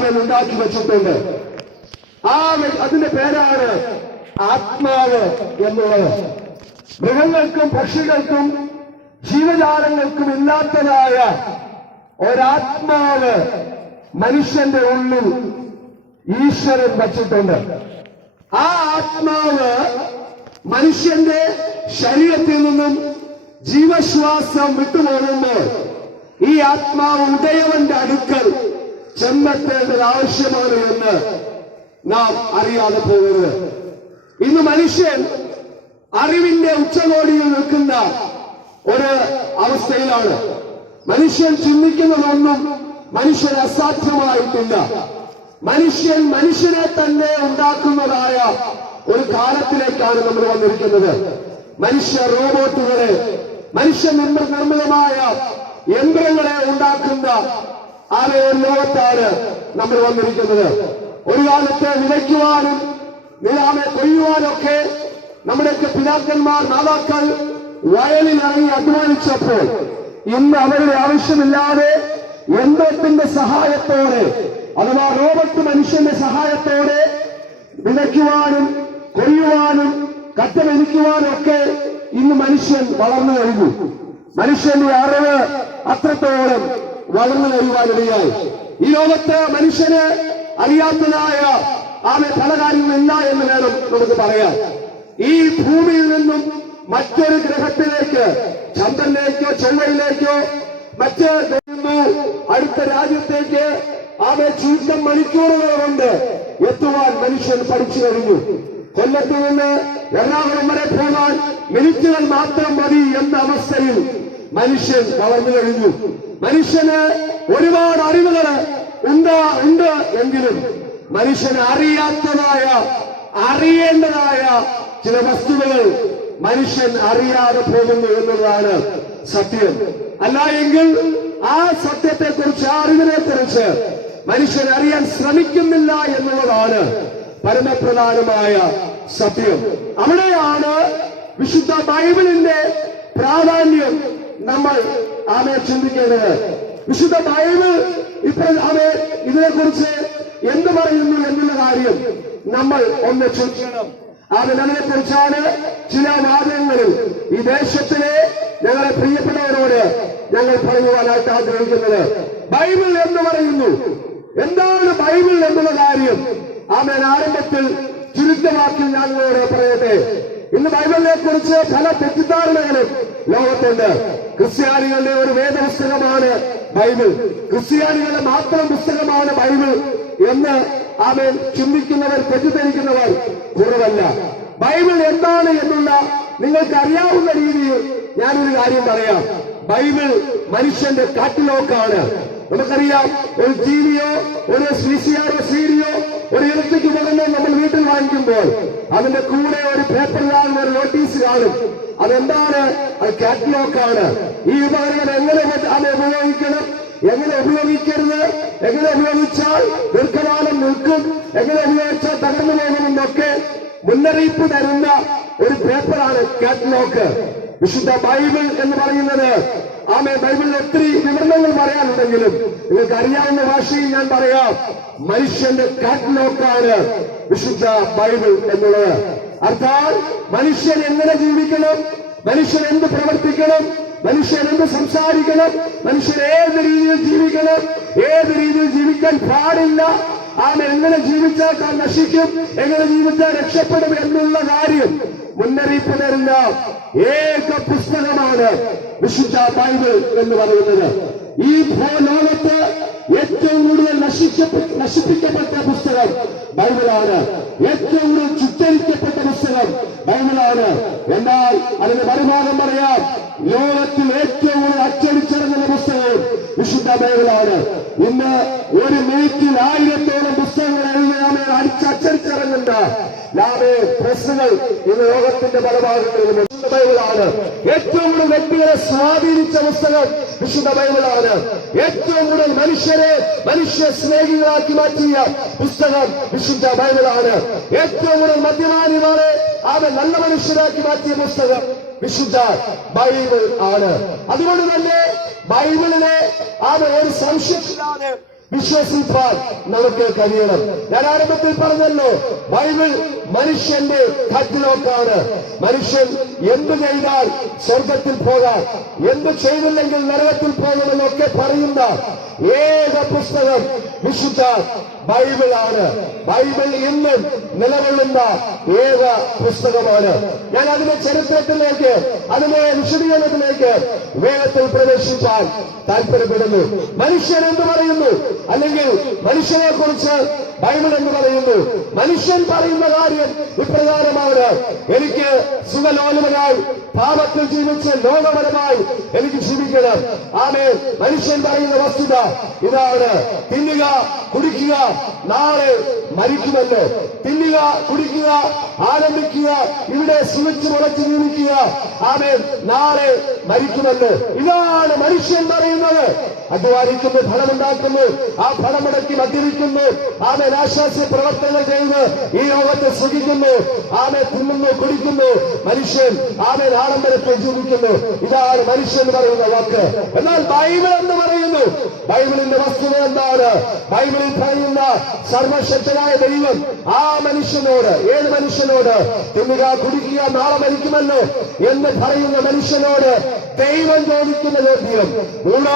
അവൻ ഉണ്ടാക്കി വെച്ചിട്ടുണ്ട്. ആ അതിന്റെ പേരാണ് ആത്മാവ് എന്നുള്ളത്. മൃഗങ്ങൾക്കും പക്ഷികൾക്കും ജീവജാലങ്ങൾക്കും ഇല്ലാത്തതായ ഒരാത്മാവ് മനുഷ്യന്റെ ഉള്ളിൽ ഈശ്വരൻ വച്ചിട്ടുണ്ട്. ആ ആത്മാവ് മനുഷ്യന്റെ ശരീരത്തിൽ നിന്നും ജീവശ്വാസം വിട്ടുപോകുമ്പോൾ ഈ ആത്മാവ് ഉദയവന്റെ അടുക്കൽ ചെന്നെത്തേണ്ടത് ആവശ്യമാണ് എന്ന് നാം അറിയാതെ പോകരുത്. ഇന്ന് മനുഷ്യൻ അറിവിന്റെ ഉച്ചകോടിയിൽ നിൽക്കുന്ന ഒരു അവസ്ഥയിലാണ്. മനുഷ്യൻ ചിന്തിക്കുന്നതൊന്നും മനുഷ്യൻ അസാധ്യമായിട്ടില്ല. മനുഷ്യൻ മനുഷ്യനെ തന്നെ ഉണ്ടാക്കുന്നതായ ഒരു കാലത്തിലേക്കാണ് നമ്മൾ വന്നിരിക്കുന്നത്. മനുഷ്യ റോബോട്ടുകളെ മനുഷ്യ നിർമ്മ- നിർമ്മിതമായ യന്ത്രങ്ങളെ ഉണ്ടാക്കുന്ന ആ ഒരു ലോകത്താണ് നമ്മൾ വന്നിരിക്കുന്നത്. ഒരു കാലത്ത് വിതയ്ക്കുവാനും നിലാമെ കൊയ്യുവാനൊക്കെ നമ്മുടെയൊക്കെ പിതാക്കന്മാർ മാതാക്കൾ വയലിൽ ഇറങ്ങി അധ്വാനിച്ചപ്പോൾ ഇന്ന് അവരുടെ ആവശ്യമില്ലാതെ യന്ത്രത്തിന്റെ സഹായത്തോടെ അഥവാ റോബോട്ട് മനുഷ്യന്റെ സഹായത്തോടെ വിതയ്ക്കുവാനും കൊയ്യുവാനും കറ്റമെതിക്കുവാനും ഒക്കെ ഇന്ന് മനുഷ്യൻ വളർന്നു കഴിഞ്ഞു. മനുഷ്യന്റെ അറിവ് അത്രത്തോളം വളർന്നു കഴിയുവാനിടയായി ഈ ലോകത്ത് മനുഷ്യന് അറിയാത്തതായ ആമെ പല കാര്യങ്ങളില്ല എന്ന് വേണം നമുക്ക് പറയാം ഈ ഭൂമിയിൽ നിന്നും മറ്റൊരു ഗ്രഹത്തിലേക്ക് ചന്ദ്രനിലേക്കോ ചൊവ്വയിലേക്കോ മറ്റ് അടുത്ത രാജ്യത്തേക്ക് ആമെ ചുരുക്കം മണിക്കൂറുകൾ കൊണ്ട് എത്തുവാൻ മനുഷ്യൻ പഠിച്ചു കഴിഞ്ഞു. കൊല്ലത്ത് നിന്ന് എറണാകുളം വരെ പോകാൻ മിനിറ്റുകൾ മാത്രം മതി എന്ന അവസ്ഥയിൽ മനുഷ്യൻ വളർന്നു കഴിഞ്ഞു. മനുഷ്യന് ഒരുപാട് അറിവുകൾ ഉണ്ട് ഉണ്ട് എങ്കിലും മനുഷ്യന് അറിയാത്തതായ അറിയേണ്ടതായ ചില വസ്തുതകൾ മനുഷ്യൻ അറിയാതെ പോകുന്നു എന്നുള്ളതാണ് സത്യം. അല്ല എങ്കിൽ ആ സത്യത്തെക്കുറിച്ച് ആ അറിവിനെ കുറിച്ച് മനുഷ്യൻ അറിയാൻ ശ്രമിക്കുന്നില്ല എന്നുള്ളതാണ് പരമപ്രധാനമായ സത്യം. അവിടെയാണ് വിശുദ്ധ ബൈബിളിന്റെ പ്രാധാന്യം. നമ്മൾ ആമയെ ചിന്തിക്കേണ്ടത്. വിശുദ്ധ ബൈബിൾ ഇപ്പോൾ ആമയെ ഇതിനെക്കുറിച്ച് എന്ത് പറയുന്നു എന്നുള്ള കാര്യം നമ്മൾ ഒന്ന് ചിന്തിക്കണം. അതിനെ കുറിച്ചാണ് ചില വാദങ്ങളിൽ ഈ ദേശത്തിലെ ഞങ്ങളെ പ്രിയപ്പെട്ടവരോട് ഞങ്ങൾ പറയുവാനായിട്ട് ആഗ്രഹിക്കുന്നത്. ബൈബിൾ എന്ന് പറയുന്നു. എന്താണ് ബൈബിൾ എന്നുള്ള കാര്യം? ആമേൻ ആരംഭത്തിൽ ചുരുക്കമാക്കി ഞങ്ങളോട് പറയട്ടെ. ഇന്ന് ബൈബിളിനെ കുറിച്ച് പല തെറ്റിദ്ധാരണകളും ലോകത്തുണ്ട്. ക്രിസ്ത്യാനികളുടെ ഒരു വേദപുസ്തകമാണ് ബൈബിൾ. ക്രിസ്ത്യാനികളുടെ മാത്രം പുസ്തകമാണ് ബൈബിൾ എന്ന് ആമേൻ ചിന്തിക്കുന്നവർ തെറ്റിദ്ധരിക്കുന്നവർ കുറവല്ല. ബൈബിൾ എന്താണ് എന്നുള്ള നിങ്ങൾക്ക് അറിയാവുന്ന രീതിയിൽ ഞാനൊരു കാര്യം പറയാം. ബൈബിൾ മനുഷ്യന്റെ കാട്ടിലോക്കാണ്. നമുക്കറിയാം ഒരു ജീവിയോ ഒരു സി സി ആറോ സീഡിയോ ഒരു ഇലക്ട്രിക് ഉപകരണം നമ്മൾ വീട്ടിൽ വാങ്ങിക്കുമ്പോൾ അതിന്റെ കൂടെ ഒരു പേപ്പർ കാണും ഒരു നോട്ടീസ് കാണും. അതെന്താണ്? അത് കാറ്റലോക്കാണ് ഈ ഉപകരണം എങ്ങനെ അത് ഉപയോഗിക്കണം? എങ്ങനെ ഉപയോഗിക്കരുത്? എങ്ങനെ ഉപയോഗിച്ചാൽ ദീർഘകാലം നിൽക്കും? എങ്ങനെ ഉപയോഗിച്ചാൽ തകർന്നു പോകുമെന്നൊക്കെ മുന്നറിയിപ്പ് തരുന്ന ഒരു പേപ്പറാണ് കാറ്റ്ലോക്ക് വിശുദ്ധ ബൈബിൾ എന്ന് പറയുന്നത് ആമേ ബൈബിളിൽ ഒത്തിരി വിവരണങ്ങൾ പറയാനുണ്ടെങ്കിലും നിങ്ങൾക്ക് അറിയാവുന്ന ഭാഷയിൽ ഞാൻ പറയാം. മനുഷ്യന്റെ കാറ്റലോക്കാണ് വിശുദ്ധ ബൈബിൾ എന്നുള്ളത്. അർത്ഥാൽ മനുഷ്യൻ എങ്ങനെ ജീവിക്കണം? മനുഷ്യൻ എന്ത് പ്രവർത്തിക്കണം? മനുഷ്യൻ എന്ത് സംസാരിക്കണം? മനുഷ്യൻ ഏത് രീതിയിൽ ജീവിക്കണം? ഏത് രീതിയിൽ ജീവിക്കാൻ പാടില്ല? ആമ എങ്ങനെ ജീവിച്ചാൽ താൻ നശിക്കും? എങ്ങനെ ജീവിച്ചാൽ രക്ഷപ്പെടും എന്നുള്ള കാര്യം മുന്നറിയിപ്പ് തരുന്ന ഏക പുസ്തകമാണ് വിശുദ്ധ ബൈബിൾ എന്ന് പറയുന്നത്. ഈ ഭൂലോകത്ത് ഏറ്റവും കൂടുതൽ നശിപ്പിക്കപ്പെട്ട പുസ്തകം ബൈബിളാണ്. ഏറ്റവും കൂടുതൽ ചുറ്റരിക്കപ്പെട്ട പുസ്തകം ബൈബിളാണ്. എന്നാൽ അതിന്റെ മറുഭാഗം പറയാം ലോകത്തിൽ ഏറ്റവും കൂടുതൽ അച്ചടിച്ചിറങ്ങുന്ന പുസ്തകവും വിശുദ്ധ ബൈബിളാണ്. ഇന്ന് ഒരു മിനിറ്റിൽ ആയിരത്തോളം അടിച്ചച്ചടിച്ചിറങ്ങുന്ന ലാബേ പ്രസ്സുകൾ ഇന്ന് ലോകത്തിന്റെ പല ഭാഗങ്ങളിലും ബൈബിളാണ്. ഏറ്റവും കൂടുതൽ വ്യക്തികളെ സ്വാധീനിച്ച പുസ്തകം വിശുദ്ധ ബൈബിളാണ്. ഏറ്റവും കൂടുതൽ മനുഷ്യരെ മനുഷ്യ സ്നേഹികളാക്കി മാറ്റിയ പുസ്തകം വിശുദ്ധ ബൈബിളാണ്. ഏറ്റവും കൂടുതൽ മദ്യമാനിമാരെ അവൻ നല്ല മനുഷ്യരാക്കി മാറ്റിയ പുസ്തകം വിശുദ്ധ ബൈബിൾ ആണ്. അതുകൊണ്ട് തന്നെ ബൈബിളിനെ ആമ ഒരു സംശയമില്ലാതെ വിശ്വസിപ്പാൻ നമുക്ക് കഴിയണം. ഞാൻ ആരംഭത്തിൽ പറഞ്ഞല്ലോ ബൈബിൾ മനുഷ്യന്റെ കത്തിലോക്കാണ് മനുഷ്യൻ എന്ത് ചെയ്താൽ സ്വർഗത്തിൽ പോകാൻ എന്ത് ചെയ്തില്ലെങ്കിൽ നരകത്തിൽ പോകണമെന്നൊക്കെ പറയുന്ന ഏക പുസ്തകം വിശുദ്ധ ബൈബിളാണ്. ബൈബിൾ ഇന്നും നിലകൊള്ളുന്ന ഏക പുസ്തകമാണ്. ഞാൻ അതിന്റെ ചരിത്രത്തിലേക്ക് അതിന്റെ വിശദീകരണത്തിലേക്ക് വേഗത്തിൽ പ്രവേശിക്കാൻ താല്പര്യപ്പെടുന്നു. മനുഷ്യൻ എന്ത് പറയുന്നു? അല്ലെങ്കിൽ മനുഷ്യനെ കുറിച്ച് ബൈബിൾ എന്ന് പറയുന്നു? മനുഷ്യൻ പറയുന്ന കാര്യം ഇപ്രകാരമാണ്. എനിക്ക് സുഖലോലമനായി പാപത്തിൽ ജീവിച്ച് ലോകപരമായി എനിക്ക് ജീവിക്കണം ആമേ മനുഷ്യൻ പറയുന്ന വസ്തുത ഇതാണ്. തിന്നുക കുടിക്കുക നാളെ മരിക്കുമല്ലോ. തിന്നുക കുടിക്കുക ആരംഭിക്കുക ഇവിടെ സുഖിച്ച് മുളച്ച് ജീവിക്കുക ആമേ നാളെ മരിക്കുമല്ലോ. ഇതാണ് മനുഷ്യൻ പറയുന്നത്. അധ്വാനിക്കുന്നു ഫലമുണ്ടാക്കുന്നു ആ ഫലമടക്കി മദ്യപിക്കുന്നു. ആമെ ആശ്വാസ പ്രവർത്തനങ്ങൾ ചെയ്ത് ഈ ലോകത്തെ സുഖിക്കുന്നു ആമെ തിന്നുന്നു കുടിക്കുന്നു. മനുഷ്യൻ ആമെ ആഡംബരത്തെ ജീവിക്കുന്നു. ഇതാണ് മനുഷ്യൻ പറയുന്ന വാക്ക്. എന്നാൽ ബൈബിൾ എന്ന് ബൈബിളിന്റെ വസ്തുത എന്താണ്? ബൈബിളിൽ പറയുന്ന സർവശക്തനായ ദൈവം ആ മനുഷ്യനോട് ഏത് മനുഷ്യനോട്? തിന്നുക കുടിക്കുക നാളെ മരിക്കുമല്ലോ എന്ന് പറയുന്ന മനുഷ്യനോട് ദൈവം ചോദിക്കുന്ന ചോദ്യം. ഊണ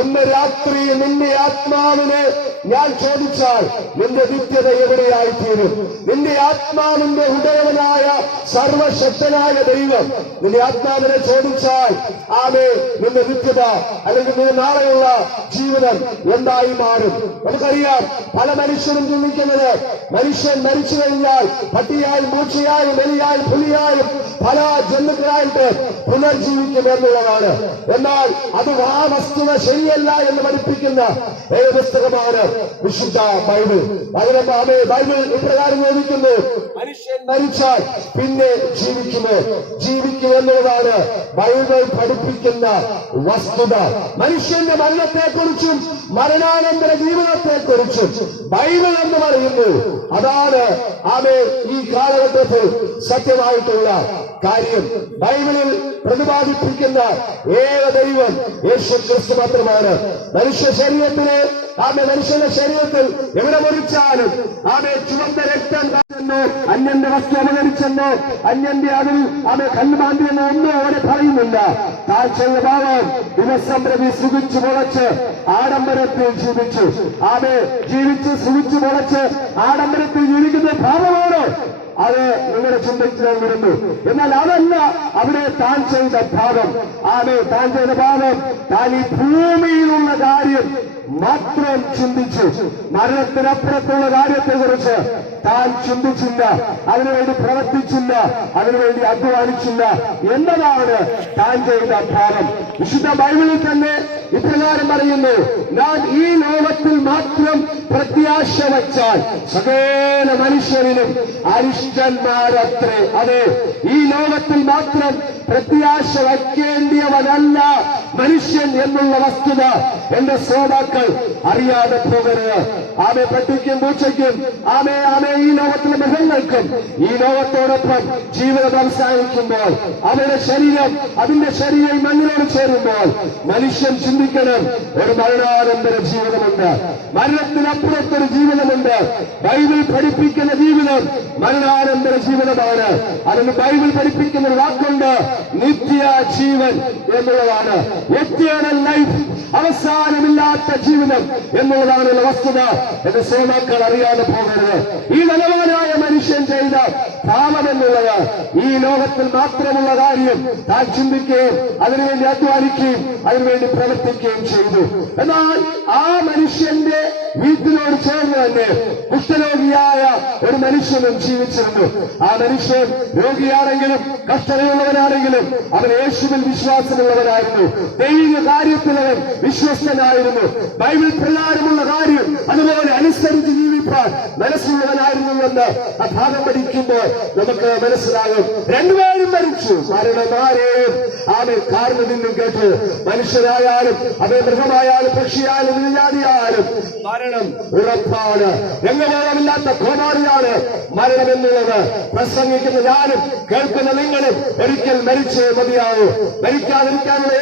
ഇന്ന് രാത്രി നിന്റെ ആത്മാവിനെ ഞാൻ ചോദിച്ചാൽ നിന്റെ നിത്യത എവിടെയായി തീരും നിന്റെ ആത്മാവിന്റെ ഉടയവനായ സർവശക്തനായ ദൈവം നിന്റെ ആത്മാവിനെ ചോദിച്ചാൽ ആമേ നിന്റെ നിത്യത അല്ലെങ്കിൽ നിന്റെ നാളെയുള്ള ജീവിതം എന്തായി മാറും? നമുക്കറിയാം പല മനുഷ്യരും ചിന്തിക്കുന്നത് മനുഷ്യൻ മരിച്ചു കഴിഞ്ഞാൽ പട്ടിയായും മൂച്ചയായും എലിയായും പുലിയായും പല ജന്തുക്കളായിട്ട് പുനർജീവിക്കും എന്നുള്ളതാണ്. എന്നാൽ അത് ആ വസ്തുത ശരിയല്ല എന്ന് പഠിപ്പിക്കുന്ന ഏത് പുസ്തകമാണ് വിശുദ്ധ ബൈബിൾ. ആമേ ബൈബിൾ ഇപ്രകാരം ചോദിക്കുന്നു മനുഷ്യൻ മരിച്ചാൽ പിന്നെ ജീവിക്കുമോ? ജീവിക്കും എന്നുള്ളതാണ് ബൈബിൾ പഠിപ്പിക്കുന്ന വസ്തുത. മനുഷ്യന്റെ മരണത്തെക്കുറിച്ചും മരണാനന്തര ജീവിതത്തെക്കുറിച്ചും ബൈബിൾ എന്ന് പറയുന്നു. അതാണ് ആമേ ഈ കാലഘട്ടത്തിൽ സത്യമായിട്ടുള്ള കാര്യം. ബൈബിളിൽ പ്രതിപാദിപ്പിക്കുന്ന ഏക ദൈവം യേശു ക്രിസ്തു മാത്രമാണ്. മനുഷ്യ ശരീരത്തിന് ആമെ മനുഷ്യന്റെ ശരീരത്തിൽ എവിടെ മുറിച്ചാലും ആമെ ചുവന്ന രക്തം തന്നെന്നോ അന്യന്റെ വസ്തു അപകരിച്ചെന്നോ അന്യന്റെ അതിൽ ആമെ കല്ലുമാന്തിയെന്നോ ഒന്നും അവരെ പറയുന്നില്ല. താഴ്ചയുടെ ഭാവം ദിവസം പ്രതി സുഖിച്ചു മുളച്ച് ആഡംബരത്തിൽ ജീവിച്ചു. ആമേ ജീവിച്ച് സുഖിച്ചു മുളച്ച് ആഡംബരത്തിൽ ജീവിക്കുന്ന ഭാവമാണ് അത് നിങ്ങളെ ചിന്തയ്ക്ക് വരുന്നു. എന്നാൽ അതല്ല അവിടെ താൻ ചെയ്ത ഭാഗം. ആമേ താൻ ചെയ്ത ഭാഗം താൻ ഈ ഭൂമിയിലുള്ള കാര്യം മാത്രം ചിന്തിച്ചു മരണത്തിനപ്പുറത്തുള്ള കാര്യത്തെ കുറിച്ച് താൻ ചിന്തിച്ചില്ല. അതിനുവേണ്ടി പ്രവർത്തിച്ചില്ല. അതിനുവേണ്ടി അധ്വാനിച്ചില്ല എന്നതാണ് താൻ ചെയ്ത ഭാവം. വിശുദ്ധ ബൈബിളിൽ തന്നെ ഇപ്രകാരം പറയുന്നു ഞാൻ ഈ ലോകത്തിൽ മാത്രം പ്രത്യാശ വച്ചാൽ സകല മനുഷ്യരിലും അരിഷ്ടന്മാരത്രേ. അതെ ഈ ലോകത്തിൽ മാത്രം പ്രത്യാശ വയ്ക്കേണ്ടിയവനല്ല മനുഷ്യൻ എന്നുള്ള വസ്തുത എന്റെ ശ്രോതാക്കൾ അറിയാതെ പോകരുത്. ആമെ പട്ടിക്കും പൂച്ചയ്ക്കും ആമേ ആമേ ഈ ലോകത്തിലെ മൃഗങ്ങൾക്കും ഈ ലോകത്തോടൊപ്പം ജീവിതം അവസാനിക്കുമ്പോൾ അവരുടെ ശരീരം അതിന്റെ ശരീരം മണ്ണിനോട് ചേരുമ്പോൾ മനുഷ്യൻ ചിന്തിക്കണം ഒരു മരണാനന്തര ജീവിതമുണ്ട്. മരണത്തിനപ്പുറത്തൊരു ജീവിതമുണ്ട്. ബൈബിൾ പഠിപ്പിക്കുന്ന ജീവിതം മരണാനന്തര ജീവിതമാണ്. അതിന് ബൈബിൾ പഠിപ്പിക്കുന്ന ഒരു വാക്കുണ്ട് നിത്യ ജീവൻ എന്നുള്ളതാണ്. ലൈഫ് അവസാനമില്ലാത്ത ജീവിതം എന്നുള്ളതാണ് വസ്തുത. എന്റെ സേവാക്കൾ അറിയാതെ പോകരുത്. ഈ നല്ലവനായ മനുഷ്യൻ ചെയ്ത പാപം എന്നുള്ളത് ഈ ലോകത്തിൽ മാത്രമുള്ള കാര്യം താൻ ചിന്തിക്കുകയും അതിനുവേണ്ടി അധ്വാനിക്കുകയും അതിനുവേണ്ടി പ്രവർത്തിക്കുകയും ചെയ്തു. എന്നാൽ ആ മനുഷ്യന്റെ വീട്ടിനോട് ചേർന്ന് തന്നെ കുഷ്ഠരോഗിയായ ഒരു മനുഷ്യനും ജീവിച്ചിരുന്നു. ആ മനുഷ്യൻ രോഗിയാണെങ്കിലും കഷ്ടതയുള്ളവനാണെങ്കിലും അവൻ യേശുവിൽ വിശ്വാസമുള്ളവനായിരുന്നു. ദൈവിക കാര്യത്തിൽ അവൻ വിശ്വസ്തനായിരുന്നു. ബൈബിൾ പ്രകാരമുള്ള കാര്യം അതുപോലെ അനുസരിച്ച് ജീവിപ്പാൻ മനസ്സുള്ളവനായിരുന്നു എന്ന് ഭാഗം പഠിക്കുമ്പോൾ നമുക്ക് മനസ്സിലാകും. രണ്ടുപേരും മരിച്ചു. മരണമാരെയും ആമേ കാറിൽ നിന്നും കേട്ട് മനുഷ്യരായാലും അതേ മൃഗമായാലും പക്ഷിയായാലും വിജാതിയായാലും മരണം ഉറപ്പാണ്. രംഗബോധമില്ലാത്ത കോമാരിയാണ് മരണം എന്നുള്ളത്. പ്രസംഗിക്കുന്ന ഞാനും കേൾക്കുന്ന നിങ്ങളും ഒരിക്കൽ മരിച്ചേ മതിയാവൂ. മരിക്കാതിരിക്കാനുള്ള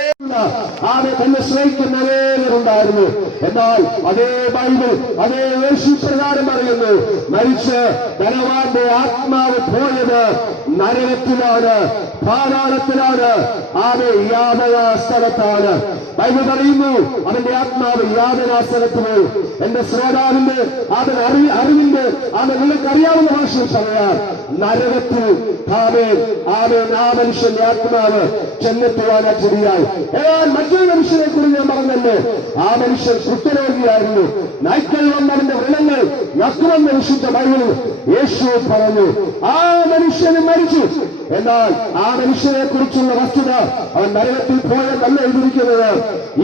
ആമെ തന്നെ സ്നേഹിക്കുന്ന അനേകരുണ്ടായിരുന്നു എന്നാൽ അതേ ബൈബിൾ അതേ യേശു പ്രകാരം പറയുന്നു മരിച്ച് ധനവാന്റെ ആത്മാവ് പോയത് നരകത്തിലാണ് പാതാളത്തിലാണ്. ആമെ യാതനാ സ്ഥലത്താണ്. ബൈബിൾ പറയുന്നു അവന്റെ ആത്മാവ് യാതനാ സ്ഥലത്ത് പോയി. എന്റെ ശ്രോതാവിന്റെ അത് അറി അറിവിന്റെ അത് നിങ്ങൾക്ക് അറിയാവുന്ന ഭാഷയിൽ പറയാം. നരകത്തിൽ ആമേൻ ആമേൻ ആ മനുഷ്യന്റെ ആത്മാവ് ചെന്നെത്തുവാനാ ശരിയായി. എന്നാൽ മറ്റൊരു മനുഷ്യനെ കുറിച്ച് ഞാൻ പറഞ്ഞല്ലേ. ആ മനുഷ്യൻ കുറ്റരോഗിയായിരുന്നു നായ്ക്കൾ വന്നവന്റെ വ്രണങ്ങൾ നക്കുമെന്ന് വിശുദ്ധ ബൈബിളിൽ യേശു പറഞ്ഞു. ആ മനുഷ്യന് മരിച്ചു. എന്നാൽ ആ മനുഷ്യനെ കുറിച്ചുള്ള വസ്തുത അവൻ നരകത്തിൽ പോയതല്ല എഴുതിയിരിക്കുന്നത്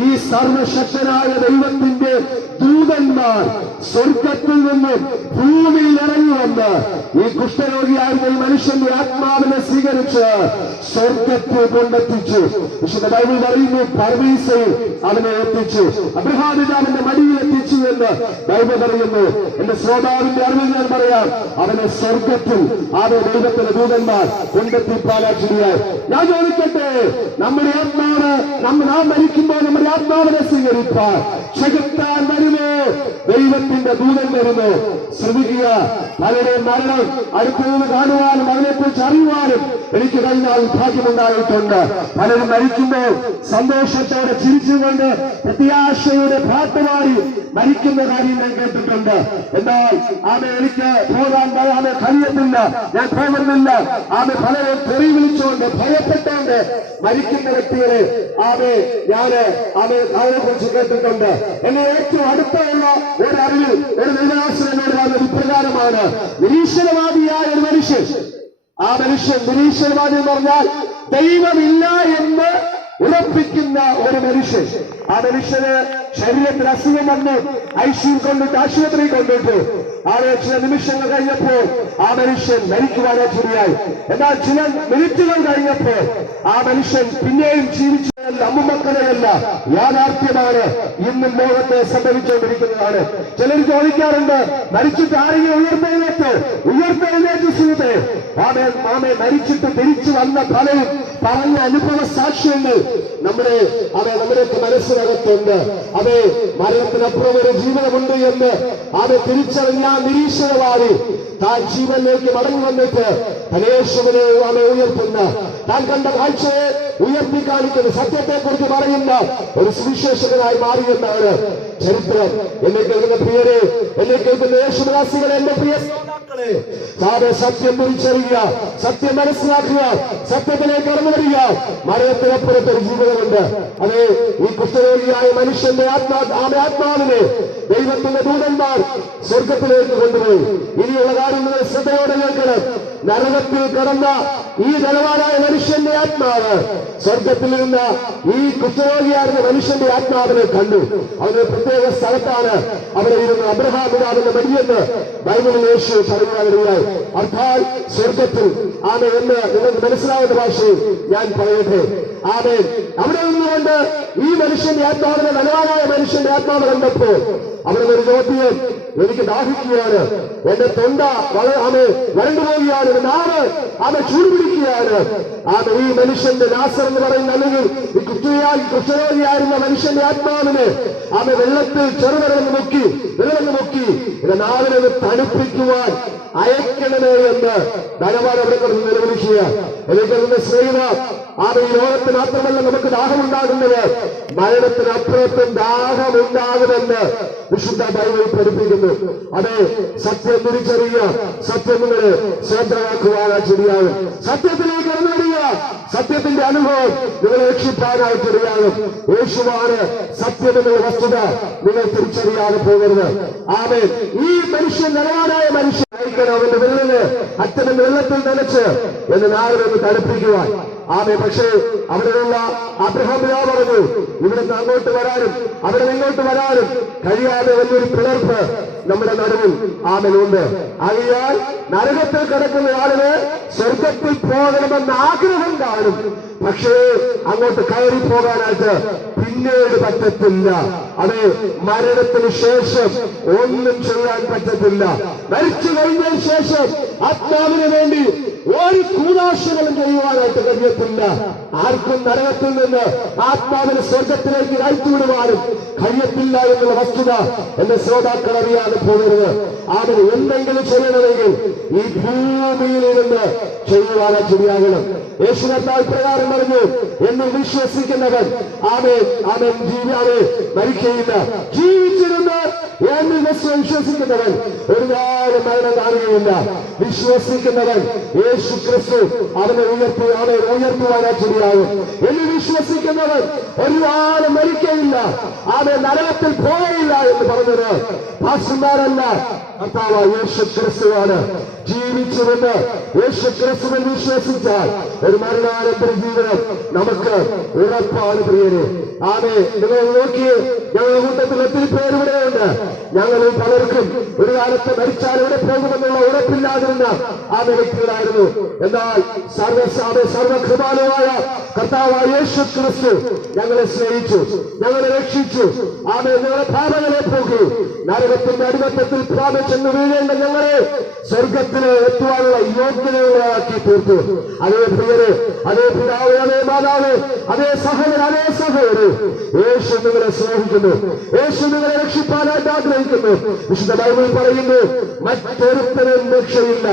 ഈ സർവശക്തനായ ദൈവത്തിന്റെ ദൂതന്മാർ സ്വർഗത്തിൽ നിന്ന് ഭൂമിയിൽ ഇറങ്ങി വന്ന് ഈ കുഷ്ഠരോഗിയായിരുന്ന ഈ മനുഷ്യന്റെ ആത്മാവിനെ സ്വീകരിച്ച് സ്വർഗത്തിൽ കൊണ്ടെത്തിച്ചു. വിശുദ്ധ ബൈബിൾ പറയുന്നു പർവീസയിൽ അവനെ എത്തിച്ചു. അബ്രഹാമിതാവിന്റെ മടിയിൽ എത്തിച്ചു എന്ന് ബൈബിൾ പറയുന്നു. എന്റെ ശ്രോതാവിന്റെ അറിവിൽ ഞാൻ പറയാം അവനെ സ്വർഗത്തിൽ ആദ്യ ദൈവത്തിന്റെ ദൂതന്മാർ കൊണ്ടെത്തി പാലാക്കിയാൽ ഞാൻ ചോദിക്കട്ടെ നമ്മുടെ ആത്മാവ് നാം മരിക്കുമ്പോൾ നമ്മുടെ ആത്മാവിനെ സ്വീകരിപ്പാൻ ചെകുത്താൻ വരുമോ? ദൈവത്തിന്റെ ദൂതൻ വരുന്നു. ശ്രമിക്കുക പലരുടെയും മരണം അടുത്തത് കാണുവാനും അതിനെക്കുറിച്ച് അറിയുവാനും എനിക്ക് കഴിഞ്ഞാൽ ഭാഗ്യമുണ്ടായിട്ടുണ്ട്. പലരും മരിക്കുമ്പോൾ സന്തോഷത്തോടെ ചിരിച്ചുകൊണ്ട് പ്രത്യാശയുടെ പാട്ടുപാടി മരിക്കുന്ന കാര്യം ഞാൻ കേട്ടിട്ടുണ്ട്. എന്നാൽ ആമെ എനിക്ക് പോകാൻ ആമെ കഴിയത്തില്ല. ഞാൻ പോകുന്നില്ല ആമെ പലരെ തെറി വിളിച്ചുകൊണ്ട് ഭയപ്പെട്ടുകൊണ്ട് മരിക്കുന്ന വ്യക്തികളെ ആമെ ഞാൻ ആമെ അവരെ കുറിച്ച് കേട്ടിട്ടുണ്ട്. എന്നെ ഏറ്റവും അടുത്തുള്ള ഒരു അറിവ് ഒരു ദൈവദാസനോട് പറഞ്ഞത് ഇപ്രകാരമാണ്. നിരീശ്വരവാദിയായ ഒരു മനുഷ്യൻ. ആ മനുഷ്യൻ നിരീശ്വരവാദി എന്ന് പറഞ്ഞാൽ ദൈവമില്ല എന്ന് ഉറപ്പിക്കുന്ന ഒരു മനുഷ്യൻ. ആ മനുഷ്യന് ശരീരത്തിൽ അസുഖം വന്നു. ഐശ്വര്യം കൊണ്ടിട്ട് ആശുപത്രി കൊണ്ടിട്ടു ആലോചിച്ച നിമിഷങ്ങൾ കഴിഞ്ഞപ്പോൾ ആ മനുഷ്യൻ മരിക്കുവാനോ ശരിയായി എന്നാൽ ചില മിനിറ്റുകൾ കഴിഞ്ഞപ്പോൾ ആ മനുഷ്യൻ പിന്നെയും ജീവിച്ചു അമ്മുമക്കളെയല്ല യാഥാർത്ഥ്യമാണ് ഇന്നും ലോകത്തെ സംഭവിച്ചുകൊണ്ടിരിക്കുന്നതാണ്. ചിലർ ചോദിക്കാറുണ്ട് മരിച്ചിട്ട് ആരെങ്കിലും ഉയർത്തെഴുന്നേറ്റ് ഉയർത്തെഴുന്നേറ്റ് സുഹൃത്തെ ആമേ മാമേ മരിച്ചിട്ട് തിരിച്ചു വന്ന പലരും പറഞ്ഞ അനുഭവ സാക്ഷ്യങ്ങൾ നമ്മുടെ അതെ നമ്മുടെയൊക്കെ മനസ്സിനകത്തുണ്ട്. അതെ മരണത്തിനപ്പുറം ഒരു ജീവിതമുണ്ട് എന്ന് അത് തിരിച്ചറിഞ്ഞ നിരീശ്വരവാദി താൻ ജീവനിലേക്ക് മടങ്ങി വന്നിട്ട് പരേശ്വരനെ അവനെ ഉയർത്തുന്ന താൻ കണ്ട കാഴ്ചയെ ഉയർത്തി കാണിക്കുന്ന സത്യത്തെ കുറിച്ച് പറയുന്ന ഒരു സുവിശേഷകനായി മാറിയെന്നാണ് ചരിത്രം. എന്നെ കേൾക്കുന്ന പ്രിയരെ എന്നെ കേൾക്കുന്ന യേശുദാസികളെ എന്റെ പ്രിയ ശ്രോതാക്കളെ സാധ സത്യം തിരിച്ചറിയുക സത്യം മനസ്സിലാക്കുക സത്യത്തിലേക്ക് കടന്നു വരിക മരണത്തിനപ്പുറത്ത് ഒരു ജീവിതമുണ്ട് അതെ ഈ കുഷ്ഠരോഗിയായ മനുഷ്യന്റെ ആത്മാ ആമെ ആത്മാവിനെ ദൈവത്തിന്റെ ദൂതന്മാർ സ്വർഗത്തിലേക്ക് കൊണ്ടുപോയി. ഇനിയുള്ള കാര്യങ്ങൾ ശ്രദ്ധയോടെ കേൾക്കണം. നരകത്തിൽ കടന്ന ഈ ധനവാനായ മനുഷ്യന്റെ ആത്മാവ് സ്വർഗത്തിൽ നിന്ന് ഈ കുഷ്ഠരോഗിയായിരുന്ന മനുഷ്യന്റെ ആത്മാവിനെ കണ്ടു. അവന് പ്രത്യേക സ്ഥലത്താണ് അവിടെ ഇരുന്ന് അബ്രഹാം പിതാവിന്റെ മടിയെന്ന് ബൈബിളിൽ യേശു പറയുവാനിടയായി അർത്ഥാൽ സ്വർഗത്തിൽ. ആണ് എന്ന് നിങ്ങൾക്ക് മനസ്സിലാവുന്ന ഭാഷയിൽ ഞാൻ പറയട്ടെ. ആമേ അവിടെ നിന്നുകൊണ്ട് ഈ മനുഷ്യന്റെ ആത്മാവിനെ നല്ലതായ മനുഷ്യന്റെ ആത്മാവ് കണ്ടപ്പോൾ അവിടെ ഒരു ചോദ്യം എനിക്ക് ദാഹിക്കുകയാണ്. എന്റെ തൊണ്ട ആമെ വരണ്ടു പോവുകയാണ്. നാട് ആമെ ചൂടുപിടിക്കുകയാണ്. ആമെ ഈ മനുഷ്യന്റെ നാസർ എന്ന് പറയുന്ന അല്ലെങ്കിൽ ഈ കുത്തിയായി കൃഷ്ണരോഗിയായിരുന്ന മനുഷ്യന്റെ ആത്മാവിനെ ആമെ വെള്ളത്തിൽ ചെറുവിരലെന്ന് മുക്കി വെള്ളം മുക്കി എന്റെ നാവിനെ തണുപ്പിക്കുവാൻ അയക്കണമേ എന്ന് കിടന്ന് നിലവിളിക്കുക എനിക്കതിന്റെ സ്നേഹിത അത് ഈ മാത്രമല്ല നമുക്ക് ദാഹമുണ്ടാകുന്നത്. മരണത്തിനപ്പുറത്തും ദാഹമുണ്ടാകുമെന്ന് വിശുദ്ധ ബൈബിൾ പഠിപ്പിക്കുന്നു. അതെ സത്യം തിരിച്ചറിയുക. സത്യം നിങ്ങളെ സ്വന്തമാക്കുവാനാ ചെറിയാണ് സത്യത്തിലേക്ക് ഇറങ്ങിടുക സത്യത്തിന്റെ അനുഭവം നിങ്ങൾ രക്ഷിപ്പാനായി ഇടയാകും യേശുവാണ് സത്യമെന്നുള്ള വസ്തുത നിങ്ങൾ തിരിച്ചറിയാതെ പോകരുത് ആമേ ഈ മനുഷ്യൻ നിലവാരായ മനുഷ്യൻ അവന്റെ വെള്ളിൽ അച്ഛന്റെ വെള്ളത്തിൽ നനച്ച് എന്ന് നാളെ തണുപ്പിക്കുവാൻ. ആമേ പക്ഷേ അവിടെയുള്ള അബ്രഹാം പിതാവ് പറഞ്ഞു ഇവിടുന്ന് അങ്ങോട്ട് വരാനും അവിടെ ഇങ്ങോട്ട് വരാനും കഴിയാതെ വലിയൊരു പിളർപ്പ് നമ്മുടെ നടുവിൽ ആമനുണ്ട് ആകയാൽ നരകത്തിൽ കിടക്കുന്ന ആളിന് സ്വർഗത്തിൽ പോകണമെന്ന് ആഗ്രഹം കാണും. പക്ഷേ അങ്ങോട്ട് കയറി പോകാനായിട്ട് പിന്നീട് പറ്റത്തില്ല. അത് മരണത്തിന് ശേഷം ഒന്നും ചെയ്യാൻ പറ്റത്തില്ല. മരിച്ചു കഴിഞ്ഞതിന് ശേഷം ആത്മാവിന് വേണ്ടി ഒരു കൂതാശകളും ചെയ്യുവാനായിട്ട് കഴിയത്തില്ല. ആർക്കും നരകത്തിൽ നിന്ന് ആത്മാവിനെ സ്വർഗത്തിലേക്ക് കയറ്റിവിടുവാനും കഴിയത്തില്ല എന്നുള്ള വസ്തുത എന്റെ ശ്രോതാക്കൾ അറിയാതെ പോകരുത്. അതിന് എന്തെങ്കിലും ചെയ്യണമെങ്കിൽ ഈ ഭൂമിയിൽ ഇരുന്ന് ചെയ്യുവാനാ ശരിയാകണം. യേശുനത്താൽ പ്രകാരം പറഞ്ഞു എന്ന് വിശ്വസിക്കുന്നവൻ. ആമേ അവൻ ജീവിയാതെ മരിക്കയില്ല. ജീവിച്ചിരുന്ന് എന്ന് വിശ്വസിക്കുന്നവൻ ഒരു നാളും മരണം കാണുകയില്ല. വിശ്വസിക്കുന്നവൻ യേശു ക്രിസ്തു അവനെ ഉയർത്തി അവനെ ഉയർത്തുവാനാ ശരിയാകും എന്ന് വിശ്വസിക്കുന്നവൻ ഒരുപാട് മരിക്കയില്ല. അവൻ നരകത്തിൽ പോകയില്ല എന്ന് പറഞ്ഞത് ഭാഷന്മാരല്ല കർത്താവ് യേശു ക്രിസ്തുവാണ്. ജീവിച്ചുവെന്ന് യേശു ക്രിസ്തുവിൽ വിശ്വസിച്ചാൽ ഒരു മരണാനന്തര ജീവിതം നമുക്ക് ഉറപ്പാണ് പ്രിയരെ. ആമേ നിങ്ങൾ നോക്കി ഞങ്ങളുടെ കൂട്ടത്തിൽ ഒത്തിരി പേര് ഇവിടെയുണ്ട് ഞങ്ങളിൽ പലർക്കും ഒരു കാലത്ത് മരിച്ചാൽ ഇവിടെ പോകുമെന്നുള്ള ഉറപ്പില്ലാതിരുന്ന ആ വ്യക്തികളായിരുന്നു. എന്നാൽ സർവസാധ സർവകൃപാലുവായ കർത്താവായ യേശു ക്രിസ്തു ഞങ്ങളെ സ്നേഹിച്ചു ഞങ്ങളെ രക്ഷിച്ചു. ആമ ഞങ്ങളെ പാപങ്ങളെ പോകി നരകത്തിന്റെ അടിമത്തത്തിൽ പ്രാപിച്ചെന്ന് വീഴേണ്ട ഞങ്ങളെ സ്വർഗത്തിന് എത്തുവാനുള്ള യോഗ്യതയുള്ളതാക്കി തീർത്തു. അതേ പ്രിയര് അതേ പിതാവ് അതേ മാതാവ് അതേ സഹോദരൻ അതേ സഹോദരൻ യേശു നിങ്ങളെ സ്നേഹിക്കുന്നു. യേശു നിങ്ങളെ രക്ഷിപ്പാനായിട്ട് ആഗ്രഹിക്കുന്നു. വിശുദ്ധ ബൈബിൾ പറയുന്നു മറ്റൊരുത്തരും രക്ഷയില്ല.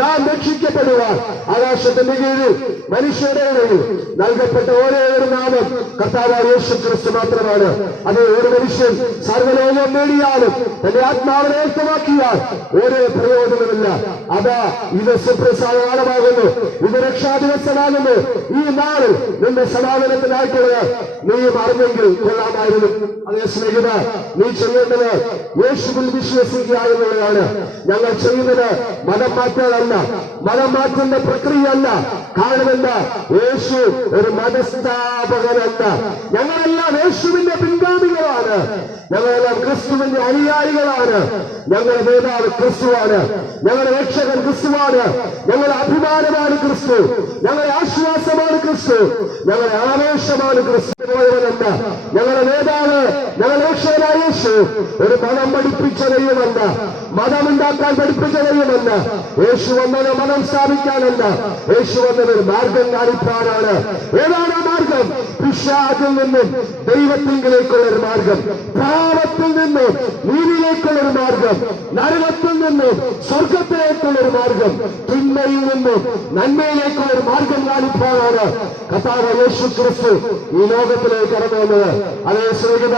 നാം രക്ഷിക്കപ്പെടുവാൻ ആകാശത്തിന്റെ കീഴിൽ മനുഷ്യരുടെ ഇടയിൽ നൽകപ്പെട്ട ഓരോ ഒരു നാമം കർത്താവ് യേശു ക്രിസ്തു മാത്രമാണ്. അത് ഒരു മനുഷ്യൻ സർവലോകം നേടിയാലും തന്റെ ആത്മാവിനെ വ്യക്തമാക്കിയാൽ ഒരു പ്രയോജനമില്ല അതാ ഇത് സുപ്രസാദമാകുന്നു ഇത് രക്ഷാദിവസമാകുന്നു. ഈ നാളിൽ നിന്റെ സമാധാനത്തിനായിട്ടുള്ളത് നീ അറിഞ്ഞെങ്കിൽ കൊള്ളാമായിരുന്നു. അതേ സ്നേഹിത നീ ചെയ്യേണ്ടത് യേശുവിൽ വിശ്വസിക്കുക എന്നുള്ളതാണ്. ഞങ്ങൾ ചെയ്യുന്നത് മതം മാറ്റാനല്ല മതം മാറ്റേണ്ട പ്രക്രിയയല്ല. കാരണം എന്താ യേശു ഒരു മതസ്ഥാപകനല്ല. ഞങ്ങളെല്ലാം ഞങ്ങളെല്ലാം ക്രിസ്തുവിന്റെ അനുയായികളാണ്. ഞങ്ങളുടെ നേതാവ് ക്രിസ്തുവാണ്. ഞങ്ങളുടെ രക്ഷകൻ ക്രിസ്തുവാണ്. ഞങ്ങളുടെ അഭിമാനമാണ് ക്രിസ്തു. ഞങ്ങളുടെ ആശ്വാസമാണ് ക്രിസ്തു. ഞങ്ങളുടെ ആവേശമാണ് ക്രിസ്തു പോയവനല്ല ഞങ്ങളുടെ നേതാവ് ഞങ്ങളുടെ രക്ഷകനായ യേശു ഒരു മതം പഠിപ്പിച്ച ദൈവമല്ല. മതമുണ്ടാക്കാൻ പഠിപ്പിച്ച ദൈവമല്ല. യേശു വന്നത് മതം സ്ഥാപിക്കാനല്ല. യേശു വന്നത് ഒരു മാർഗം കാണിപ്പാനാണ്. ഏതാണ് മാർഗം? പിശാചിൽ നിന്നും ദൈവത്തിങ്കിലേക്കുള്ള ഒരു മാർഗം. പാപത്തിൽ നിന്ന് നീതിയിലേക്കുള്ള ഒരു മാർഗം നരകത്തിൽ നിന്ന് സ്വർഗത്തിലേക്കുള്ള ഒരു മാർഗം തിന്മയിൽ നിന്ന് നന്മയിലേക്കുള്ള ഒരു മാർഗം കാണിപ്പോഴാണ് കഥാവ യേശു ക്രിസ്തു ഈ ലോകത്തിലേക്ക് കടന്നു വന്നത് അതേ സ്നേഹിത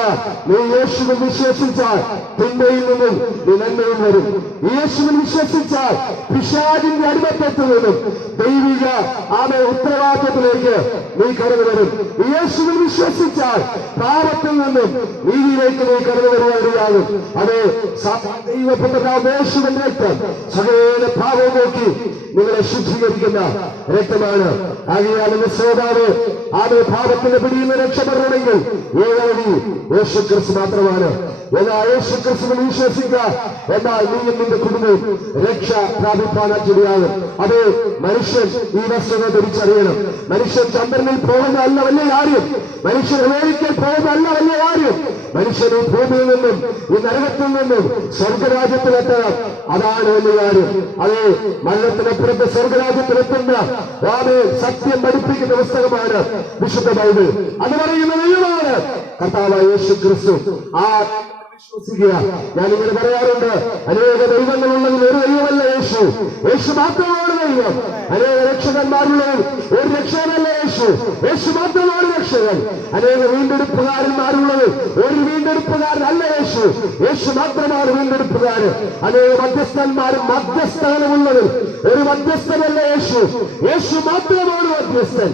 നീ യേശുവിൽ വിശ്വസിച്ചാൽ തിന്മയിൽ നിന്നും നീ നന്മയിൽ വരും. യേശുവിൽ വിശ്വസിച്ചാൽ പിശാദിന്റെ അടിമത്തത്തിൽ നിന്നും ദൈവിക ആമെ ഉത്തരവാദിത്വത്തിലേക്ക് നീ കടന്നു വരും. യേശുവിൽ വിശ്വസിച്ചാൽ പാപത്തിൽ നിന്നും നീതിയിലേക്ക് നീ കടന്നു വരുവാനിടയാകും അത് ദൈവപ്പെട്ട യേശുവിന്റെ രക്തം. സകല ഭാവം നോക്കി നിങ്ങളെ ശുദ്ധീകരിക്കുന്ന രക്തമാണ്. എന്റെ ശ്രോതാവ് ആദ്യ ഭാവത്തിന്റെ പിടിയിൽ നിന്ന് രക്ഷപ്പെടണമെങ്കിൽ ഏഴവഴി യേശു ക്രിസ്തു മാത്രമാണ്. എന്നാൽ യേശു ക്രിസ്തുവിൽ വിശ്വസിക്കുക. എന്നാൽ നീയും നിന്റെ കുടുംബവും രക്ഷ പ്രാപിപ്പാനായിട്ടിടയാകും അത് മനുഷ്യൻ ഈ വസ്തുത തിരിച്ചറിയണം. മനുഷ്യൻ ചന്ദ്രനിൽ പോകുന്നതല്ല വലിയ കാര്യം. മനുഷ്യൻ അമേരിക്കയിൽ പോകുന്നതല്ല വലിയ കാര്യം. മനുഷ്യൻ ഈ ഭൂമിയിൽ നിന്നും ഈ നരകത്തിൽ നിന്നും സ്വർഗരാജ്യത്തിലെത്തണം. അതാണ് വലിയ കാര്യം. അതെ മരണത്തിനപ്പുറത്ത് സ്വർഗരാജ്യത്തിലെത്തുന്ന രാമേ സത്യം പഠിപ്പിക്കുന്ന പുസ്തകമാണ് വിശുദ്ധ ബൈബിൾ. അത് പറയുന്ന ദൈവമാണ് കർത്താവായ യേശു ക്രിസ്തു ആ വിശ്വസിക്കുക. ഞാൻ ഇങ്ങനെ പറയാറുണ്ട് അനേക ദൈവങ്ങളുള്ളതിൽ ഒരു ദൈവമല്ല യേശു. യേശു മാത്രമാണ് ദൈവം. അനേക രക്ഷകന്മാരുള്ളതിൽ ഒരു രക്ഷകനല്ല യേശു. യേശു മാത്രമാണ് രക്ഷകൻ അനേക വീണ്ടെടുപ്പുകാരന്മാരുള്ളത്. ഒരു വീണ്ടെടുപ്പുകാരൻ അല്ല യേശു. യേശു മാത്രമാണ് വീണ്ടെടുപ്പുകാരൻ. അനേക മധ്യസ്ഥന്മാരും മധ്യസ്ഥാനമുള്ളത് ഒരു മധ്യസ്ഥനല്ല യേശു. യേശു മാത്രമാണ് മധ്യസ്ഥൻ.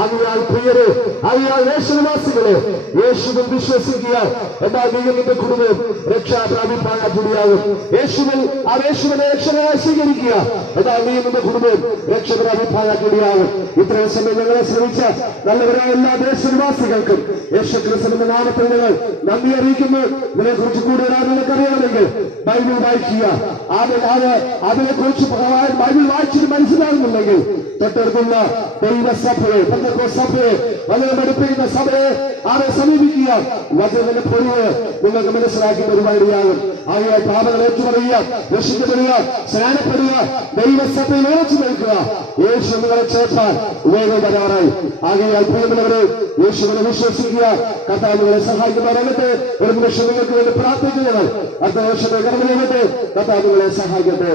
ആകിയാൽ പ്രിയരെ ആകിയാൽ യേശുനിവാസികളെ യേശുവിൽ വിശ്വസിക്കുക. എന്നാൽ നീ നിന്റെ കുടുംബം രക്ഷാ പ്രാപിപ്പാൻ കൂടിയാകും യേശുവിൽ ആ യേശുവിനെ രക്ഷകനായി സ്വീകരിക്കുക. എന്നാൽ നീ കുടുംബം രക്ഷ കൂടിയാകും ഇത്രയും സമയം ഞങ്ങളെ ശ്രമിച്ച നല്ലവരായ എല്ലാ ദേശനിവാസികൾക്കും യേശു ക്രിസ്തുവിന്റെ നാമത്തിൽ നിങ്ങൾ നന്ദി അറിയിക്കുന്നു. ഇതിനെ കുറിച്ച് കൂടുതൽ നിങ്ങൾക്ക് അറിയണമെങ്കിൽ ബൈബിൾ വായിക്കുക. അത് അത് അതിനെ കുറിച്ച് ബൈബിൾ വായിച്ചിട്ട് മനസ്സിലാകുന്നുണ്ടെങ്കിൽ തൊട്ടടുത്തുള്ള ദൈവസഭയെ സഭയെ വചനം മടുപ്പിക്കുന്ന സഭയെ ആരെ സമീപിക്കുക? വചനത്തിന്റെ പൊരുവ് നിങ്ങൾക്ക് മനസ്സിലാക്കി പരിപാടിയാകും ആകെ പാപങ്ങൾ ഏറ്റുപറയുക രക്ഷിക്കപ്പെടുക സ്നാനപ്പെടുക ദൈവസഭയിൽ ഉറച്ചു നിൽക്കുക. യേശു നിങ്ങളെ ചേർത്താൻ വേഗം വരാറായി. ആകെ അത്ഭുതമുള്ളവരെ യേശുവിനെ വിശ്വസിക്കുക. കർത്താവ് നിങ്ങളെ സഹായിക്കുമാറാകട്ടെ ഒരു നിമിഷം നിങ്ങൾക്ക് വേണ്ടി പ്രാർത്ഥിക്കുന്നവർ അടുത്ത വർഷത്തെ കടന്നു കർത്താവ് നിങ്ങളെ സഹായിക്കട്ടെ.